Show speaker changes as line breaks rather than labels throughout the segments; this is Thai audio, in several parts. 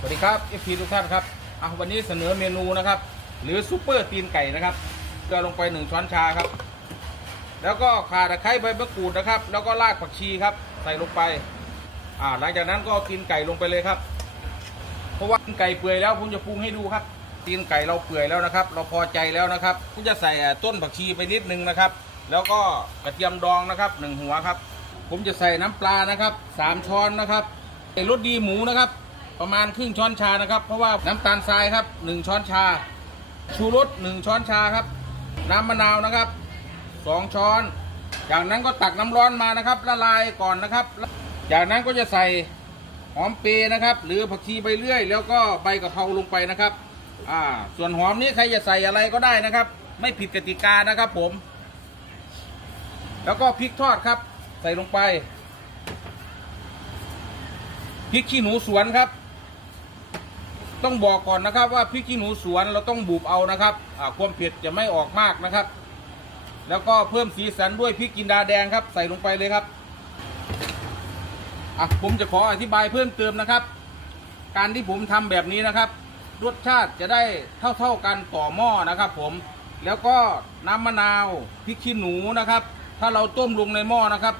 สวัสดีครับเอฟซีทุกท่านครับอะวันนี้เสนอเมนูนะครับ หรือซุปเปอร์ตีนไก่นะครับเกลือลงไปหนึ่งช้อนชาครับ แล้วก็ข่าตะไคร้ใบมะกรูดนะครับ แล้วก็รากผักชีครับ ใส่ลงไป อ่าหลังจากนั้นก็ตีนไก่ลงไปเลยครับ เพราะว่าไก่เปื่อยแล้วผมจะปรุงให้ดูครับ ตีนไก่เราเปื่อยแล้วนะครับ เราพอใจแล้วนะครับผมจะใส่ต้นผักชีไปนิดนึงนะครับ แล้วก็กระเทียมดองนะครับหนึ่งหัวครับ ผมจะใส่น้ำปลานะครับสามช้อนนะครับใส่รสดีหมูนะครับ ประมาณครึ่งช้อนชานะครับ เพราะว่าน้ำตาลทรายครับหนึ่งช้อนชา ชูรสหนึ่งช้อนชาครับ น้ำมะนาวนะครับสองช้อน จากนั้นก็ตักน้ำร้อนมานะครับ ละลายก่อนนะครับ จากนั้นก็จะใส่หอมเปรย์นะครับ หรือผักชีใบเลื่อย แล้วก็ใบกะเพราลงไปนะครับอ่าส่วนหอมนี้ใครจะใส่อะไรก็ได้นะครับ ไม่ผิดกติกานะครับผม แล้วก็พริกทอดครับ ใส่ลงไปพริกขี้หนูสวนครับ ต้องบอกก่อนนะครับว่าพริกขี้หนูสวนเราต้องบุบเอานะครับความเผ็ดจะไม่ออกมากนะครับ แล้วก็เพิ่มสีสันด้วยพริกจินดาแดงครับ ใส่ลงไปเลยครับอะผมจะขออธิบายเพิ่มเติมนะครับ การที่ผมทำแบบนี้นะครับ รสชาติจะได้เท่าๆกันต่อหม้อนะครับ ผมแล้วก็น้ำมะนาวพริกขี้หนูนะครับ ถ้าเราต้มลงในหม้อนะครับ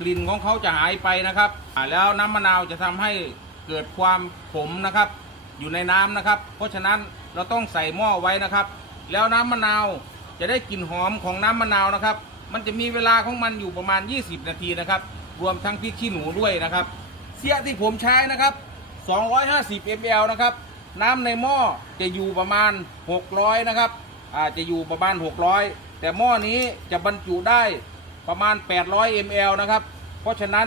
กลิ่นของเขาจะหายไปนะครับอ่าแล้วน้ำมะนาวจะทำให้เกิดความขมนะครับ อยู่ในน้ำนะครับ เพราะฉะนั้นเราต้องใส่หม้อไว้นะครับ แล้วน้ำมะนาวจะได้กลิ่นหอมของน้ำมะนาวนะครับ มันจะมีเวลาของมันอยู่ประมาณ 20 นาทีนะครับ รวมทั้งพริกขี้หนูด้วยนะครับ เสียที่ผมใช้นะครับ 250 ml นะครับ น้ำในหม้อจะอยู่ประมาณ 600 นะครับอาจะอยู่ประมาณ 600 แต่หม้อนี้จะบรรจุได้ประมาณ 800 ml นะครับ เพราะฉะนั้น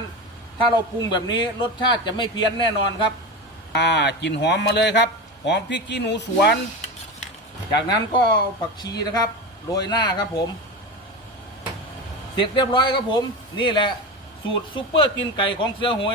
ถ้าเราปรุงแบบนี้รสชาติจะไม่เพี้ยนแน่นอนครับ อ่ากลิ่นหอมมาเลยครับ หอมพริกขี้หนูสวน จากนั้นก็ผักชีนะครับ โรยหน้าครับผม เสร็จเรียบร้อยครับผม นี่แหละสูตรซูเปอร์กินไก่ของเสือหวย